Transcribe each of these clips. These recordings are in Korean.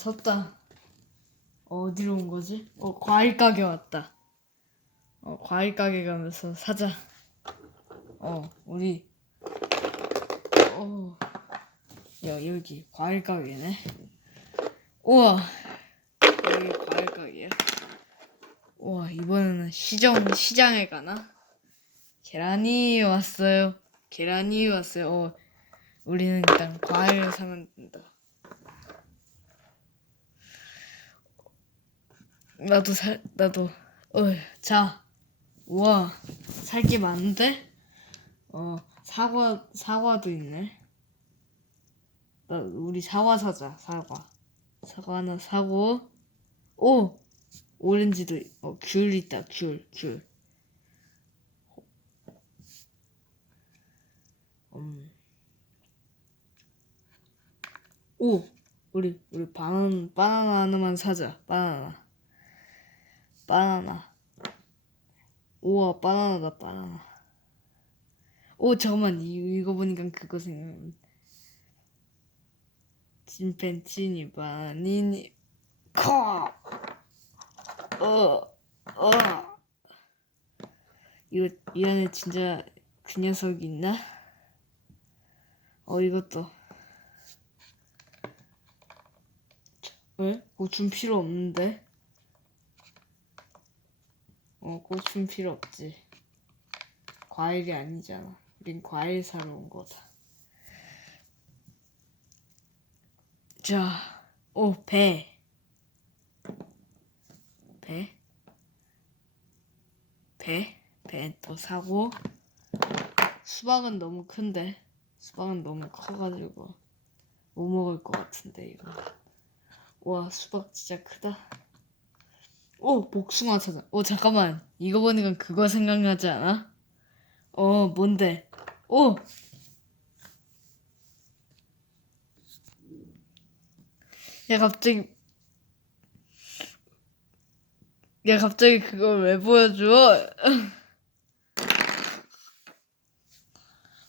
섰다. 어디로 온 거지? 어, 과일 가게 왔다. 어, 과일 가게 가면서 사자. 어, 우리. 어. 야, 여기 과일 가게네. 우와. 여기 과일 가게야. 우와, 이번에는 시정, 시장에 가나? 계란이 왔어요. 계란이 왔어요. 어, 우리는 일단 과일 사면 된다. 나도 살, 나도. 어, 자. 우와, 살 게 많은데? 어, 사과, 사과도 있네. 나, 우리 사과 사자, 사과. 사과 하나 사고. 오! 오렌지도, 있- 어, 귤 있다, 귤, 귤. 음. 오! 우리, 우리 바나나, 바나나 하나만 사자, 바나나. 바나나. 우와, 바나나다, 바나나. 오, 잠깐만, 이, 이거 보니까 그거 생각나. 침팬치니, 바니니, 커! 어, 어. 이거, 이 안에 진짜 그 녀석이 있나? 어, 이것도. 왜? 고준 필요 없는데? 어, 고준 필요 없지. 과일이 아니잖아. 우린 과일 사러 온 거다. 자, 오, 배. 배. 배. 배 또 사고. 수박은 너무 큰데. 수박은 너무 커가지고. 못 먹을 것 같은데, 이거. 와, 수박 진짜 크다. 오, 복숭아 찾아. 오, 잠깐만. 이거 보니까 그거 생각나지 않아? 어, 뭔데? 오! 야, 갑자기. 야, 갑자기 그걸 왜 보여줘?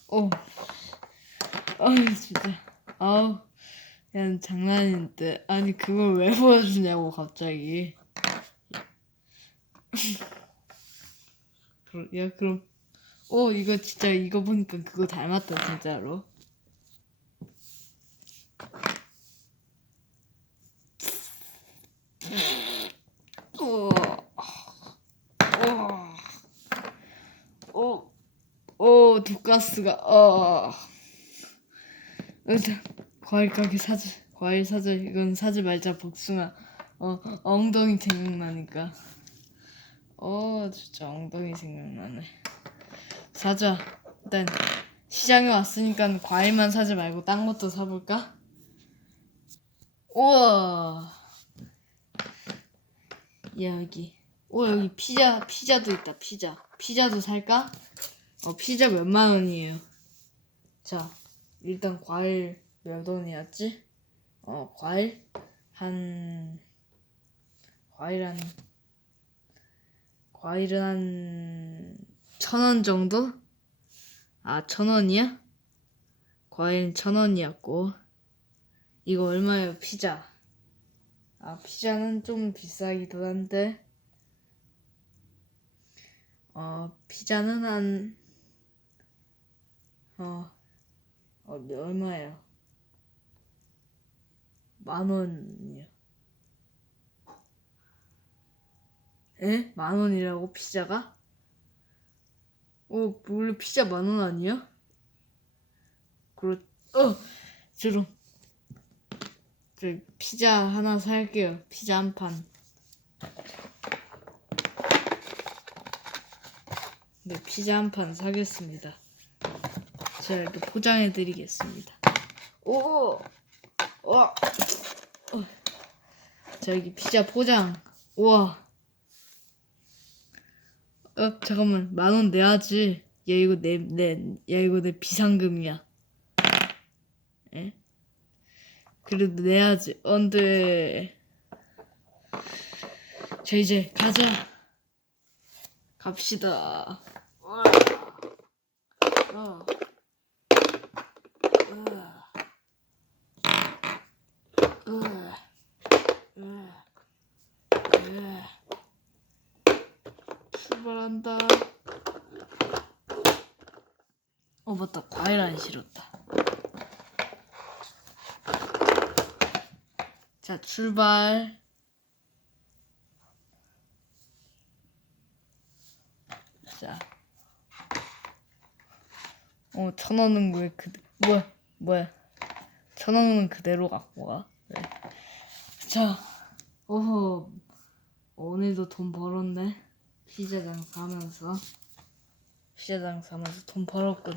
오. 아, 진짜. 아우. 야, 장난인데. 아니, 그걸 왜 보여주냐고, 갑자기. 그럼- 야, 그럼. 오, 이거 진짜, 이거 보니까 그거 닮았다, 진짜로. 우와. 우와. 오, 오, 돈가스가, 어. 과일 가게 사자. 과일 사자. 이건 사지 말자, 복숭아. 어, 엉덩이 생각나니까. 어, 진짜 엉덩이 생각나네. 사자. 일단, 시장에 왔으니까 과일만 사지 말고 딴 것도 사볼까? 우와. 야, 여기. 오, 여기 피자, 피자도 있다, 피자. 피자도 살까? 어, 피자 몇만 원이에요. 자, 일단 과일 몇 원이었지? 어, 과일? 한, 과일 한, 과일은 한, 천 원 정도? 아, 천 원이야? 과일 천 원이었고. 이거 얼마예요, 피자? 아, 피자는 좀 비싸기도 한데, 어, 피자는 한, 어, 어, 얼마예요? 만 원이요. 에? 만 원이라고, 피자가? 어, 원래 피자 만 원 아니야? 그렇, 어, 저럼. 저 피자 하나 살게요. 피자 한 판. 네, 피자 한 판 사겠습니다. 제가 이렇게 포장해 드리겠습니다. 오! 와! 어. 자, 여기 피자 포장. 우와. 어, 잠깐만. 만 원 내야지. 야, 이거 내, 내, 야, 이거 내 비상금이야. 에? 그래도 내야지. 안 돼. 자, 이제 가자. 갑시다. 어. 어. 어 맞다 과일 안 실었다 자 출발 자 어, 천 원은 왜 그, 뭐야, 뭐야. 천 원은 그대로 갖고 가. 그래. 자, 어허, 오늘도 돈 벌었네. 피자 장사하면서. 피자 장사하면서 돈 벌었군.